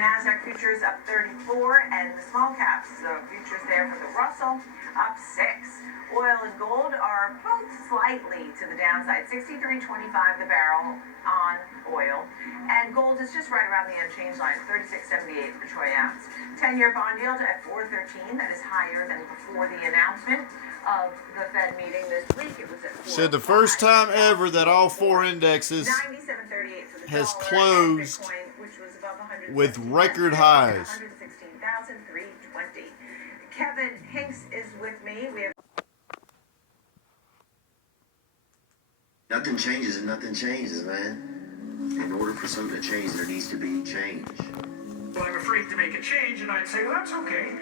NASDAQ futures up 34, and the small caps, the futures there for the Russell, up 6. Oil and gold are both slightly to the downside, 63.25 the barrel on oil, and gold is just right around the unchanged line, 36.78 per troy ounce. 10-year bond yield at 4.13, that is higher than before the announcement of the Fed meeting this week. It was at 4.05. Said the first time ever that all four indexes has closed with record highs. 116,320. Kevin Hinks is with me. We have Nothing changes and nothing changes, man. In order for something to change, there needs to be change. Well, I'm afraid to make a change, and I'd say, well, that's okay.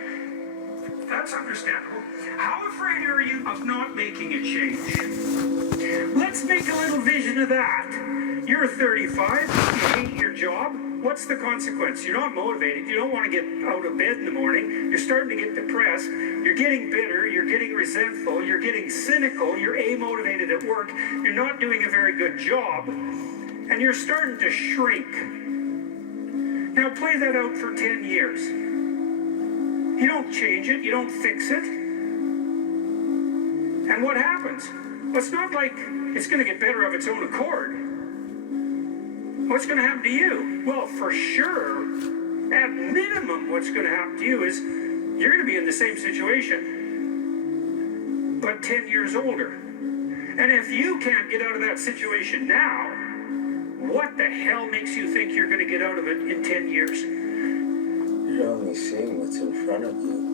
That's understandable. How afraid are you of not making a change? Let's make a little vision of that. You're 35, you hate your job. What's the consequence? You're not motivated. You don't want to get out of bed in the morning. You're starting to get depressed. You're getting bitter. You're getting resentful. You're getting cynical. You're amotivated at work. You're not doing a very good job. And you're starting to shrink. Now play that out for 10 years. You don't change it. You don't fix it. And what happens? Well, it's not like it's going to get better of its own accord. What's going to happen to you? Well, for sure, at minimum, what's going to happen to you is you're going to be in the same situation, but 10 years older. And if you can't get out of that situation now, what the hell makes you think you're going to get out of it in 10 years? You're only seeing what's in front of you.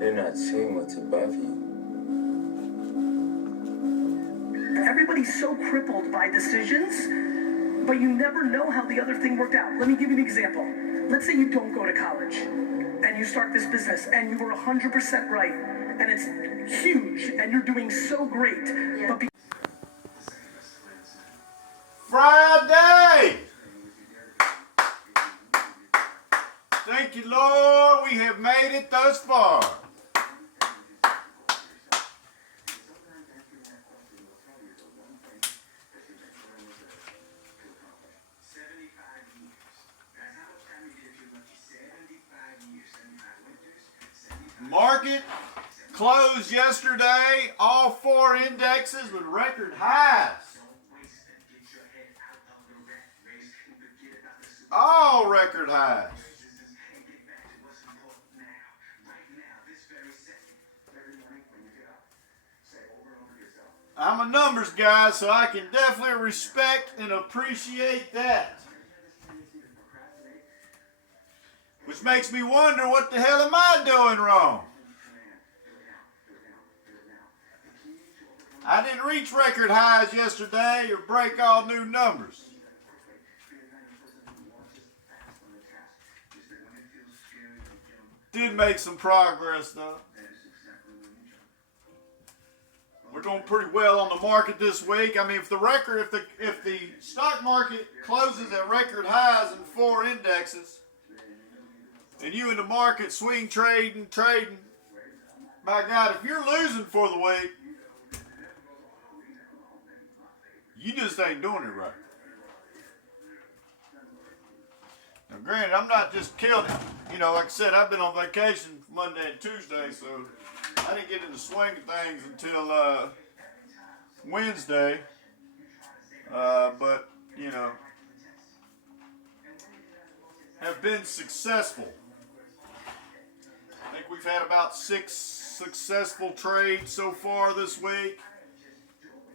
You're not seeing what's above you. Everybody's so crippled by decisions, but you never know how the other thing worked out. Let me give you an example. Let's say you don't go to college and you start this business and you were 100% right and it's huge and you're doing so great. Yeah. But Friday! Thank you, Lord, we have made it thus far. Market closed yesterday, all four indexes with record highs. All record highs. I'm a numbers guy, so I can definitely respect and appreciate that. Which makes me wonder, what the hell am I doing wrong? I didn't reach record highs yesterday or break all new numbers. Did make some progress though. We're doing pretty well on the market this week. I mean, if the stock market closes at record highs in four indexes, and you in the market swing trading, by God, if you're losing for the week, you just ain't doing it right. Now, granted, I'm not just killing it. You know, like I said, I've been on vacation Monday and Tuesday, so I didn't get in the swing of things until Wednesday. But, you know, have been successful. I think we've had about 6 successful trades so far this week.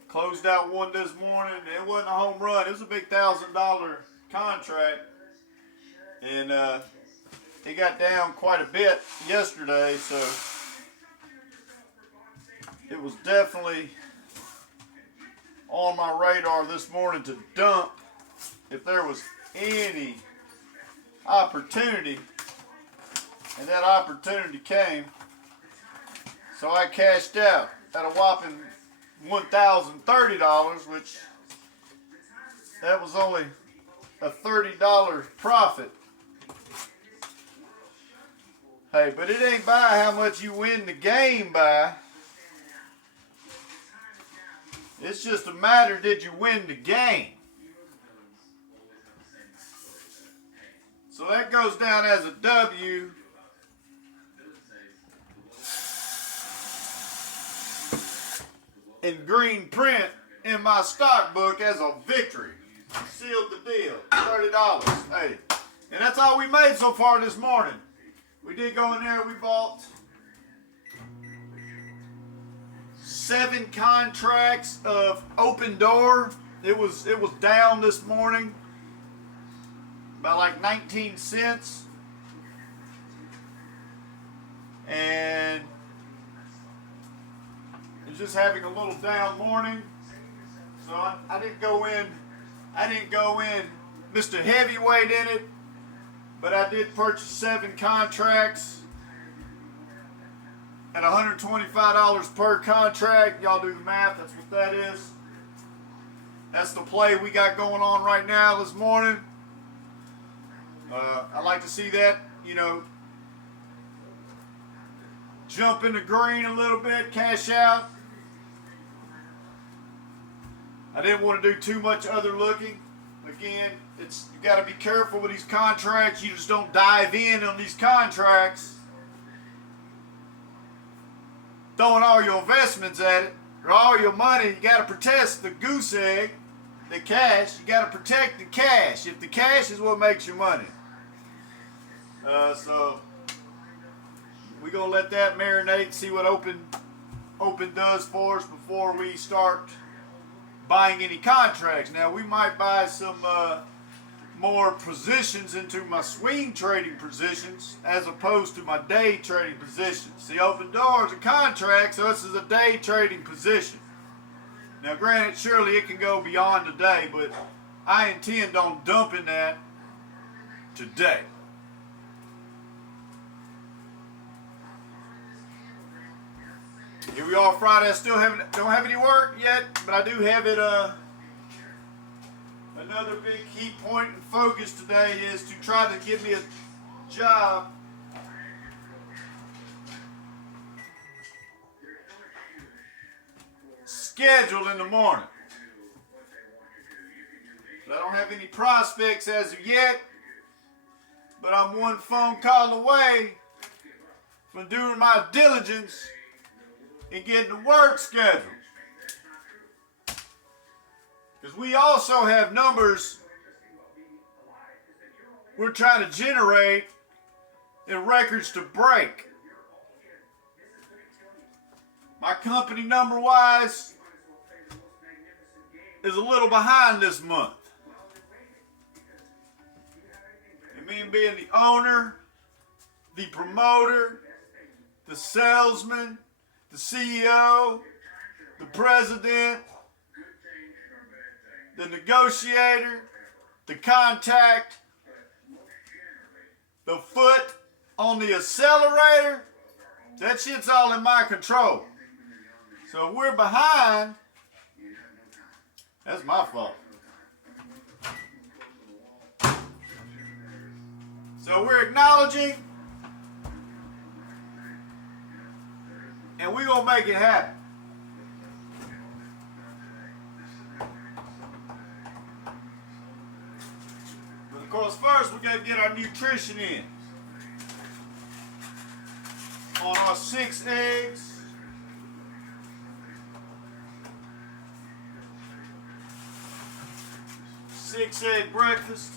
Closed out one this morning. It wasn't a home run. It was a big $1,000 contract. And it got down quite a bit yesterday, so it was definitely on my radar this morning to dump if there was any opportunity. And that opportunity came. So I cashed out at a whopping $1,030, which that was only a $30 profit. Hey, but it ain't by how much you win the game by. It's just a matter, did you win the game? So that goes down as a W. In green print in my stock book as a victory. Sealed the deal. $30. Hey. And that's all we made so far this morning. We did go in there, we bought 7 contracts of Open Door. It was down this morning by like 19 cents. And it's just having a little down morning. So I didn't go in Mr. Heavyweight in it, but I did purchase 7 contracts at $125 per contract. Y'all do the math, that's what that is. That's the play we got going on right now this morning. I like to see that, jump in the green a little bit, cash out. I didn't want to do too much other looking. Again, you got to be careful with these contracts. You just don't dive in on these contracts, throwing all your investments at it or all your money. You got to protect the goose egg, the cash. You got to protect the cash. If the cash is what makes your money. So we're gonna let that marinate, see what open does for us before we start buying any contracts. Now we might buy some more positions into my swing trading positions as opposed to my day trading positions. See, Open Door is a contract, so this is a day trading position. Now granted, surely it can go beyond the day, but I intend on dumping that today. Here we are Friday. I still don't have any work yet, but I do have it. Another big key point and focus today is to try to get me a job scheduled in the morning. I don't have any prospects as of yet, but I'm one phone call away from doing my diligence and getting the work scheduled. Because we also have numbers we're trying to generate and records to break. My company number-wise is a little behind this month. And me being the owner, the promoter, the salesman, the CEO, the president, the negotiator, the contact, the foot on the accelerator, that shit's all in my control. So if we're behind, that's my fault. So we're acknowledging, and we're going to make it happen. But of course, first we got to get our nutrition in. On our 6 eggs, six-egg breakfast.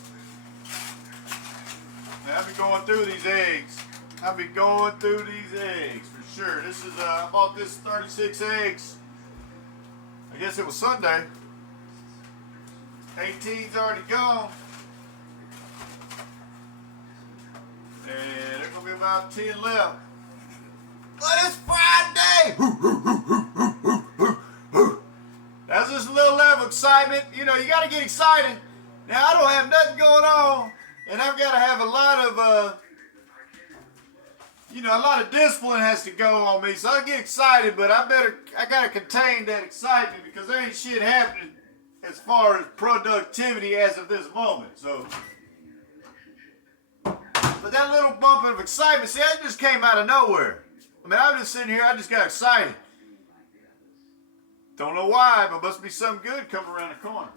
Now, I've been going through these eggs. I've been going through these eggs for sure. This is, I bought this 36 eggs. I guess it was Sunday. 18's already gone. And there's going to be about 10 left. But it's Friday! That's just a little level of excitement. You know, you got to get excited. Now, I don't have nothing going on, and I've got to have a lot of, a lot of discipline has to go on me. So I get excited, but I got to contain that excitement because there ain't shit happening as far as productivity as of this moment. So, but that little bump of excitement, see, that just came out of nowhere. I mean, I'm just sitting here, I just got excited. Don't know why, but must be something good coming around the corner.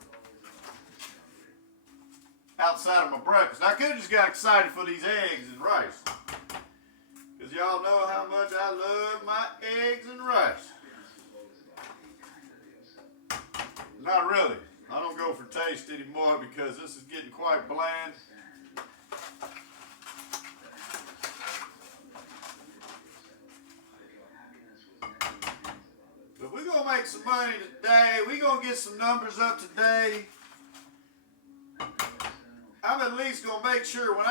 outside of my breakfast. I could have just got excited for these eggs and rice. Because y'all know how much I love my eggs and rice. Not really. I don't go for taste anymore because this is getting quite bland. But we're going to make some money today. We're going to get some numbers up today. I'm at least going to make sure when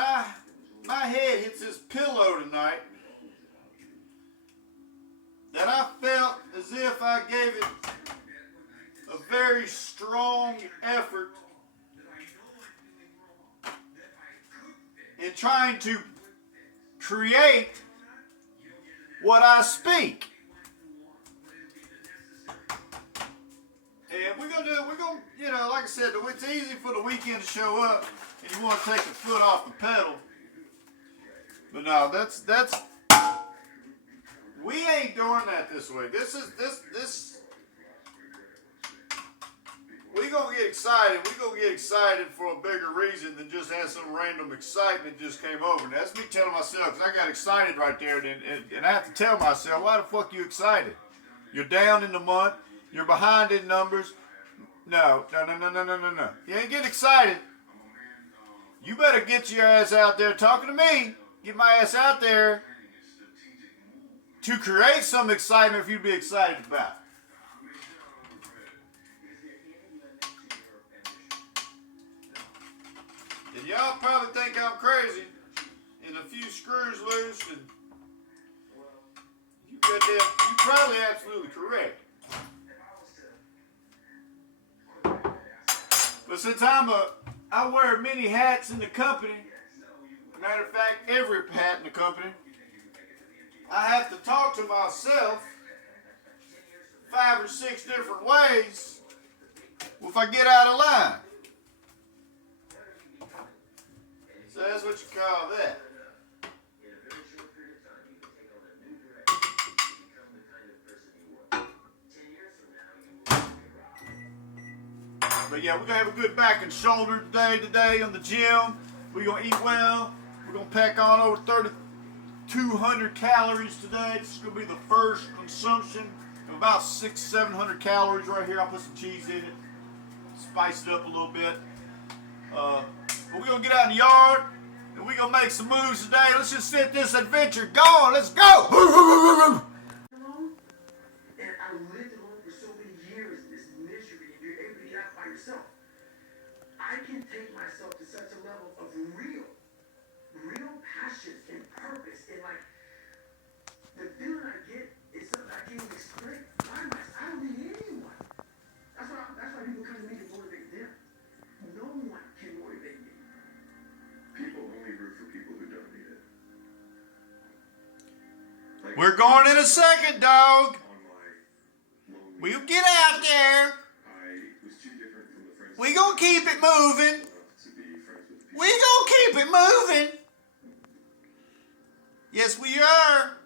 my head hits this pillow tonight that I felt as if I gave it a very strong effort in trying to create what I speak. And we're gonna, you know, like I said, it's easy for the weekend to show up and you want to take the foot off the pedal. But no, that's we ain't doing that this week. This we gonna get excited. We gonna get excited for a bigger reason than just have some random excitement just came over. And that's me telling myself, because I got excited right there, and I have to tell myself, why the fuck you excited? You're down in the month. You're behind in numbers. No. You ain't getting excited. You better get your ass out there talking to me. Get my ass out there to create some excitement for you to be excited about. And y'all probably think I'm crazy and a few screws loose, and you're probably absolutely correct. But since I wear many hats in the company, matter of fact, every hat in the company, I have to talk to myself 5 or 6 different ways if I get out of line. So that's what you call that. But yeah, we're going to have a good back and shoulder today on the gym. We're going to eat well. We're going to pack on over 3,200 calories today. This is going to be the first consumption of about 600-700 calories right here. I'll put some cheese in it, spice it up a little bit. But we're going to get out in the yard and we're going to make some moves today. Let's just get this adventure going. Let's go! And I lived alone for so many years in this misery, and you're able to get out by yourself. I can take myself to such a level of real passion and purpose, and like the feeling I get is something I can't even explain. I don't need anyone. That's why people come to me to motivate them. No one can motivate me. People only root for people who don't need it. Like, We're going in a second, dog. We'll get out there. We gonna keep it moving. We gonna keep it moving. Yes, we are.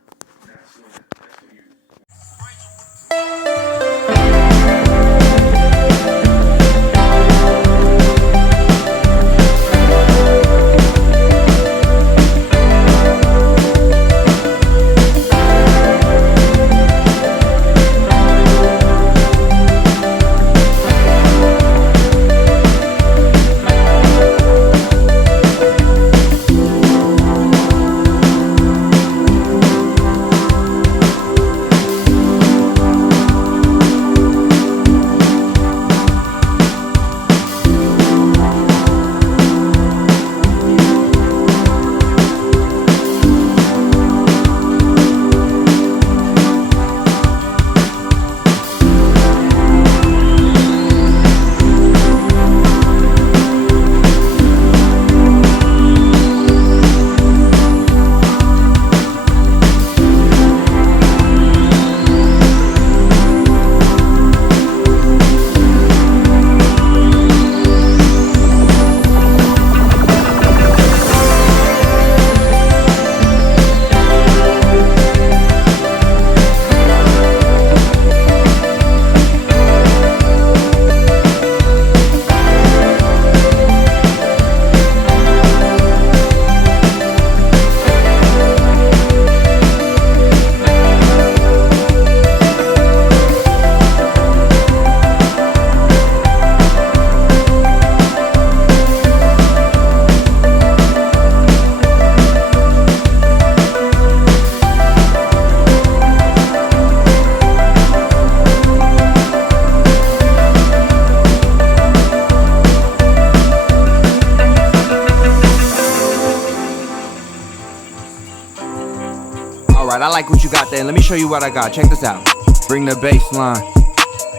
I like what you got there. Let me show you what I got. Check this out. Bring the bass line.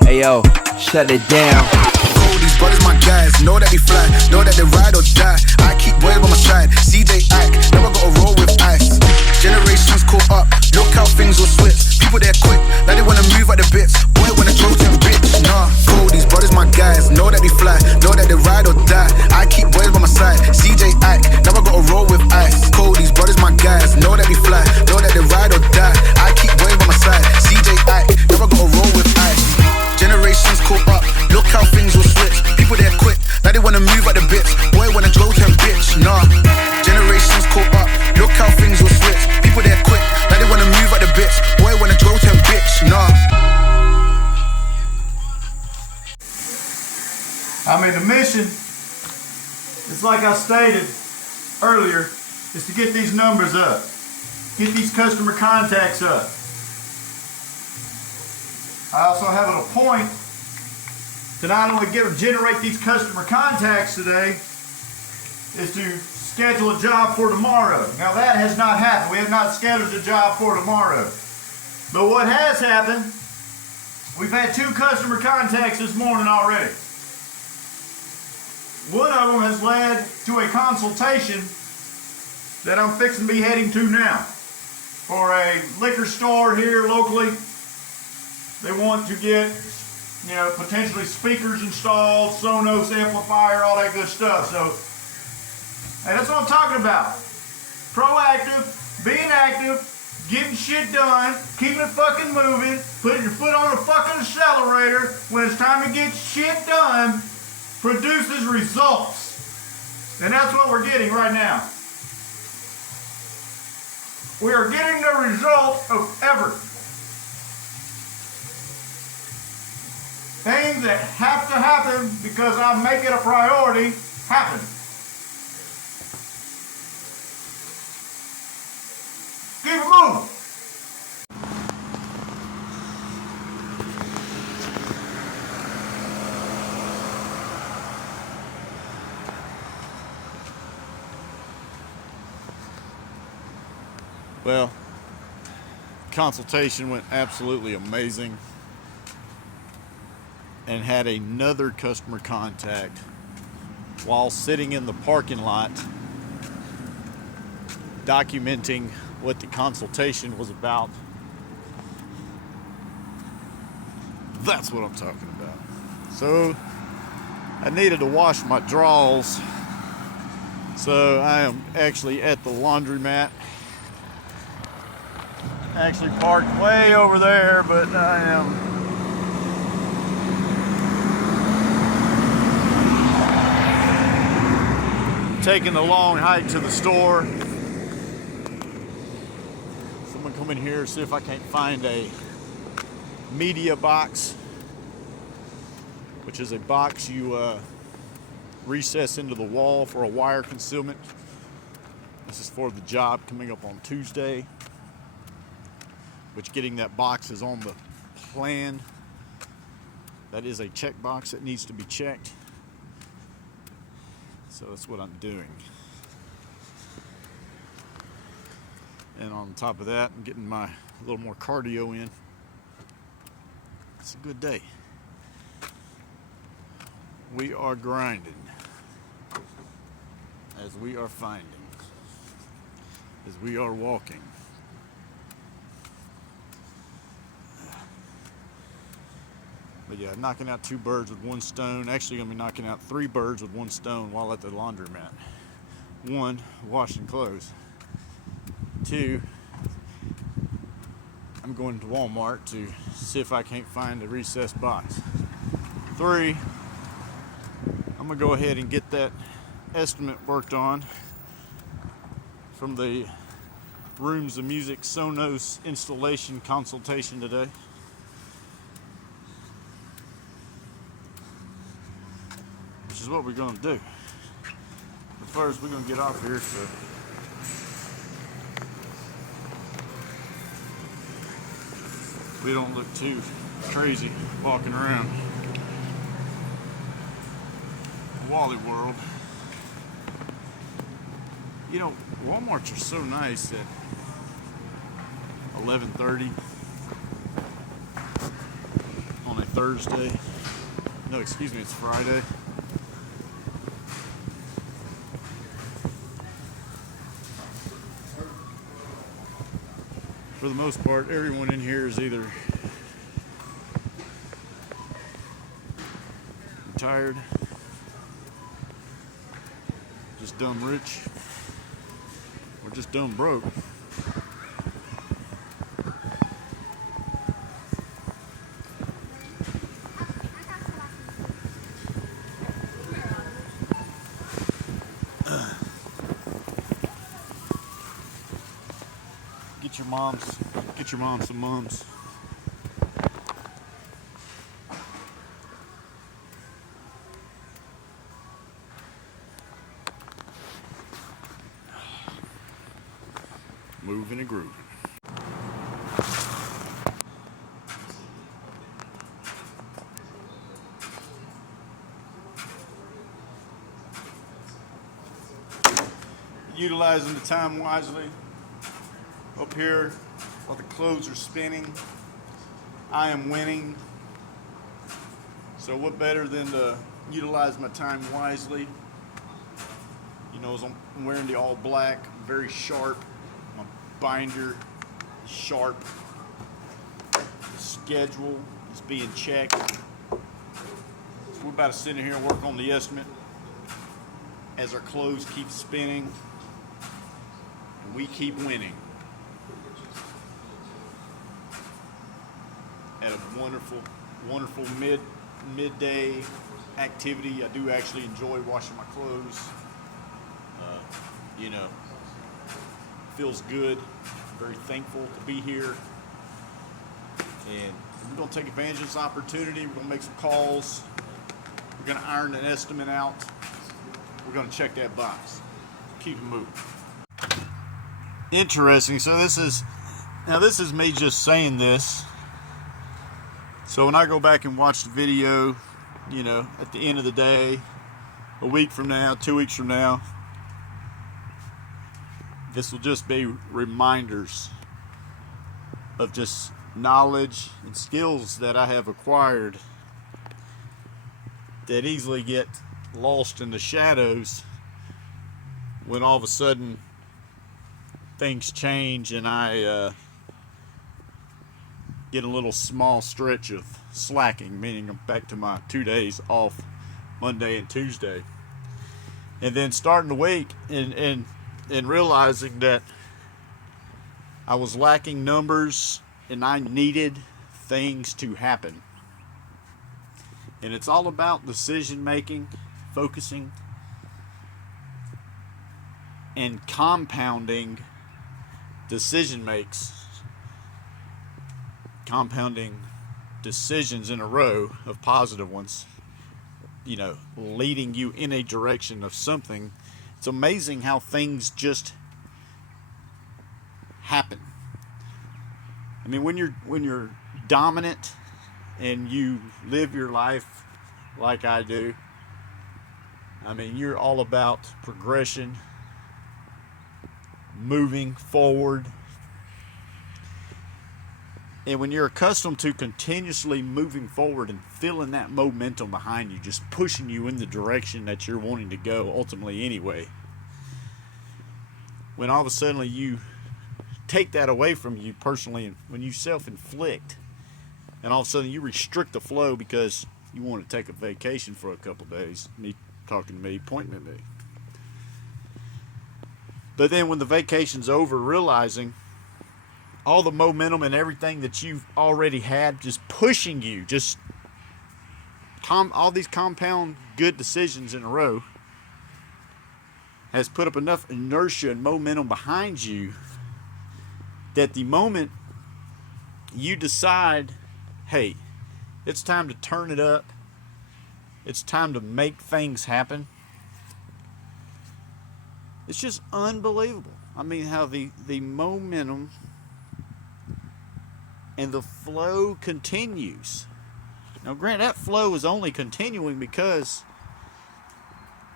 Hey yo, shut it down. These brothers my guys, know that they fly, know that they ride or die. I keep boys by my side, CJ act, never gotta roll with ice. Generations caught up, look how things will switch. People there quick, now they wanna move at the bits. Boy wanna throw them bitch, nah. Cool, these brothers my guys, know that they fly, know that they ride or die. I keep boys by my side, CJ act, never gotta roll with ice. Cool, these brothers my guys, know that they fly, know that they ride or die. I keep boys by my side, CJ act, never gotta roll with ice. Generations caught up, look how things will switch. People there quick, now they wanna move at the bits. Boy wanna go to bitch, nah. Generations caught up, look how things will switch. People there quick, now they wanna move at the bits. Boy wanna go to bitch, nah. I mean, the mission, it's like I stated earlier, is to get these numbers up. Get these customer contacts up. I also have a point to not only generate these customer contacts today, is to schedule a job for tomorrow. Now that has not happened. We have not scheduled a job for tomorrow. But what has happened, we've had 2 customer contacts this morning already. One of them has led to a consultation that I'm fixing to be heading to now for a liquor store here locally. They want to get, potentially speakers installed, Sonos amplifier, all that good stuff. So, hey, that's what I'm talking about. Proactive, being active, getting shit done, keeping it fucking moving, putting your foot on the fucking accelerator when it's time to get shit done, produces results. And that's what we're getting right now. We are getting the results of effort. Things that have to happen because I make it a priority happen. Keep it moving. Well, consultation went absolutely amazing, and had another customer contact while sitting in the parking lot documenting what the consultation was about. That's what I'm talking about. So I needed to wash my drawers, so I am actually at the laundromat. Actually parked way over there, but I am taking the long hike to the store. So I'm gonna come in here and see if I can't find a media box, which is a box you recess into the wall for a wire concealment. This is for the job coming up on Tuesday, which getting that box is on the plan. That is a check box that needs to be checked. So that's what I'm doing. And on top of that, I'm getting my little more cardio in. It's a good day. We are grinding, as we are finding, as we are walking. But yeah, knocking out 2 birds with 1 stone. Actually gonna be knocking out 3 birds with 1 stone while at the laundromat. 1, washing clothes. 2, I'm going to Walmart to see if I can't find a recessed box. 3, I'm gonna go ahead and get that estimate worked on from the Rooms of Music Sonos installation consultation today. Which is what we're gonna do. But first we're gonna get off here so we don't look too crazy walking around Wally World. You know, Walmarts are so nice that a 11:30 on a Thursday. No, excuse me, it's Friday. For the most part, everyone in here is either retired, just dumb rich, or just dumb broke. Get your mom some mums. Moving and grooving. Utilizing the time wisely. Up here, while the clothes are spinning, I am winning. So what better than to utilize my time wisely? You know, as I'm wearing the all black, very sharp, my binder is sharp, the schedule is being checked. So we're about to sit in here and work on the estimate as our clothes keep spinning and we keep winning. At a wonderful midday activity. I do actually enjoy washing my clothes. You know, feels good. Very thankful to be here. And we're gonna take advantage of this opportunity. We're gonna make some calls. We're gonna iron an estimate out. We're gonna check that box. Keep it moving. Interesting. So this is me just saying this. So when I go back and watch the video, you know, at the end of the day, a week from now, 2 weeks from now, this will just be reminders of just knowledge and skills that I have acquired that easily get lost in the shadows when all of a sudden things change and I get a little small stretch of slacking, meaning I'm back to my 2 days off, Monday and Tuesday, and then starting the week and realizing that I was lacking numbers and I needed things to happen. And it's all about decision making, focusing, and compounding compounding decisions in a row of positive ones, you know, leading you in a direction of something. It's amazing how things just happen. I mean, when you're dominant and you live your life like I do, I mean, you're all about progression, moving forward. And when you're accustomed to continuously moving forward and feeling that momentum behind you, just pushing you in the direction that you're wanting to go ultimately anyway, when all of a sudden you take that away from you personally, and when you self-inflict, and all of a sudden you restrict the flow because you want to take a vacation for a couple days, me talking to me, pointing at me. But then when the vacation's over, realizing all the momentum and everything that you've already had just pushing you, just all these compound good decisions in a row has put up enough inertia and momentum behind you that the moment you decide, hey, it's time to turn it up, it's time to make things happen, it's just unbelievable. I mean, how the momentum and the flow continues. Now, granted, that flow is only continuing because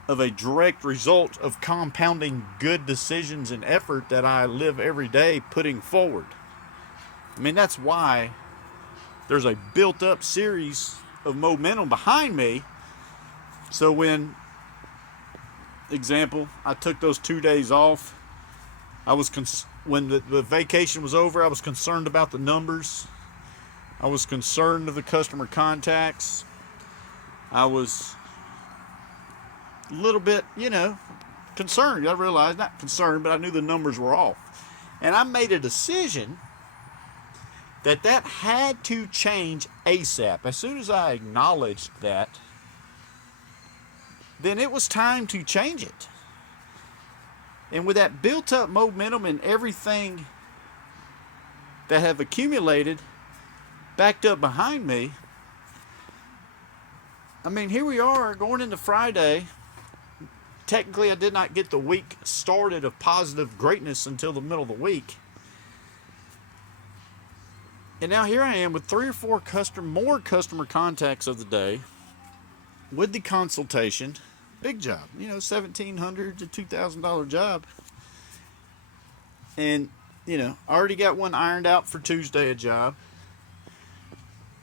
of a direct result of compounding good decisions and effort that I live every day putting forward. I mean, that's why there's a built-up series of momentum behind me. So when, example, I took those 2 days off, I was when the vacation was over, I was concerned about the numbers. I was concerned of the customer contacts. I was a little bit, concerned. I realized, not concerned, but I knew the numbers were off. And I made a decision that had to change ASAP. As soon as I acknowledged that, then it was time to change it. And with that built up momentum and everything that have accumulated backed up behind me, I mean, here we are going into Friday. Technically, I did not get the week started of positive greatness until the middle of the week. And now here I am with 3 or 4 more customer contacts of the day with the consultation. Big job, $1,700 to $2,000 job. And, I already got one ironed out for Tuesday, a job.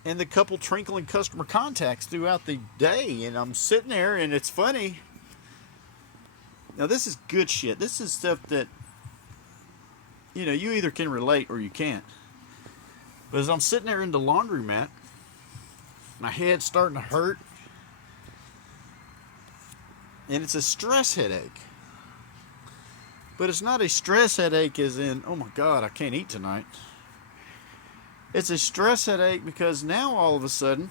And the couple trinkling customer contacts throughout the day. And I'm sitting there, and it's funny. Now, this is good shit. This is stuff that, you either can relate or you can't. But as I'm sitting there in the laundromat, my head's starting to hurt. And it's a stress headache. But it's not a stress headache as in, oh my God, I can't eat tonight. It's a stress headache because now all of a sudden,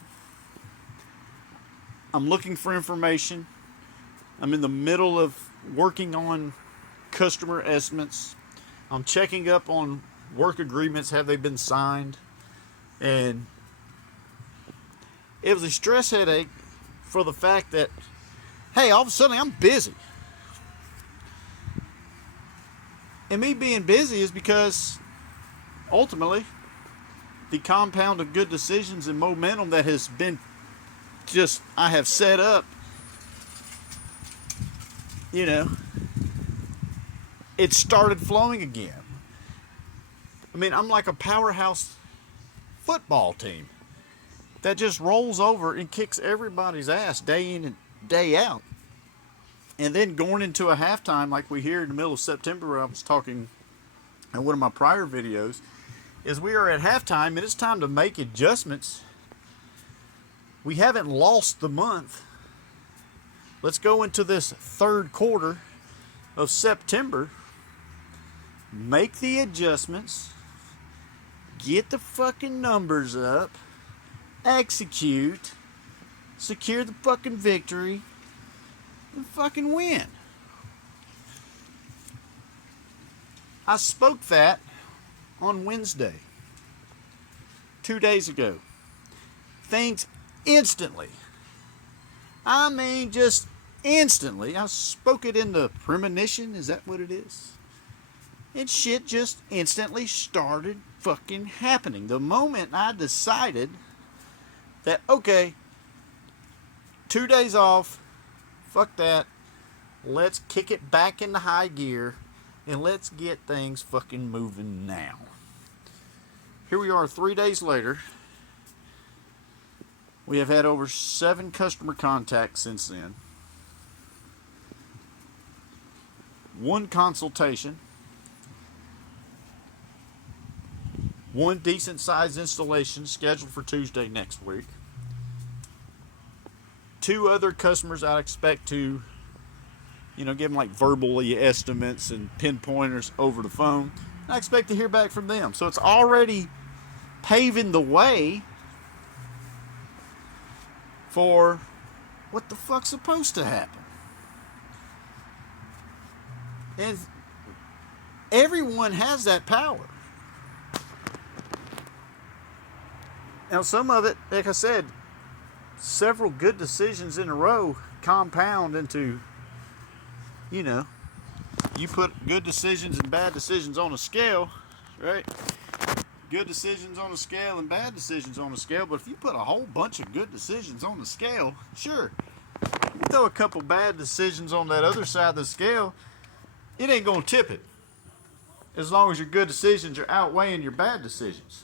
I'm looking for information. I'm in the middle of working on customer estimates. I'm checking up on work agreements. Have they been signed? And it was a stress headache for the fact that, hey, all of a sudden I'm busy. And me being busy is because ultimately the compound of good decisions and momentum that has been I have set up, it started flowing again. I mean, I'm like a powerhouse football team that just rolls over and kicks everybody's ass day in and day out. And then going into a halftime like we hear in the middle of September, where I was talking in one of my prior videos, is we are at halftime and it's time to make adjustments. We haven't lost the month. Let's go into this third quarter of September, make the adjustments, get the fucking numbers up, execute, secure the fucking victory, and fucking win. I spoke that on Wednesday, 2 days ago. Things instantly, just instantly, I spoke it into premonition, is that what it is? And shit just instantly started fucking happening. The moment I decided that, okay, 2 days off, fuck that, let's kick it back into high gear, and let's get things fucking moving now. Here we are 3 days later. We have had over 7 customer contacts since then. 1 consultation. 1 decent sized installation scheduled for Tuesday next week. 2 other customers I expect to, give them like verbally estimates and pinpointers over the phone. I expect to hear back from them. So it's already paving the way for what the fuck's supposed to happen. And everyone has that power. Now, some of it, like I said, several good decisions in a row compound into, you put good decisions and bad decisions on a scale, right? Good decisions on a scale and bad decisions on a scale. But if you put a whole bunch of good decisions on the scale, sure, you throw a couple bad decisions on that other side of the scale, it ain't gonna tip it. As long as your good decisions are outweighing your bad decisions.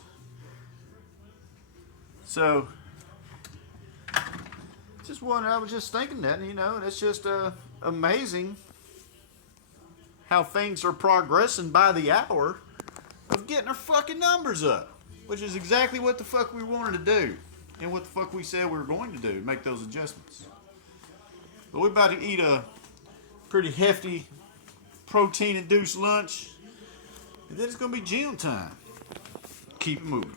So, I was just thinking that, you know, and it's just amazing how things are progressing by the hour of getting our fucking numbers up, which is exactly what the fuck we wanted to do and what the fuck we said we were going to do, make those adjustments. But we're about to eat a pretty hefty protein-induced lunch, and then it's going to be gym time. Keep it moving.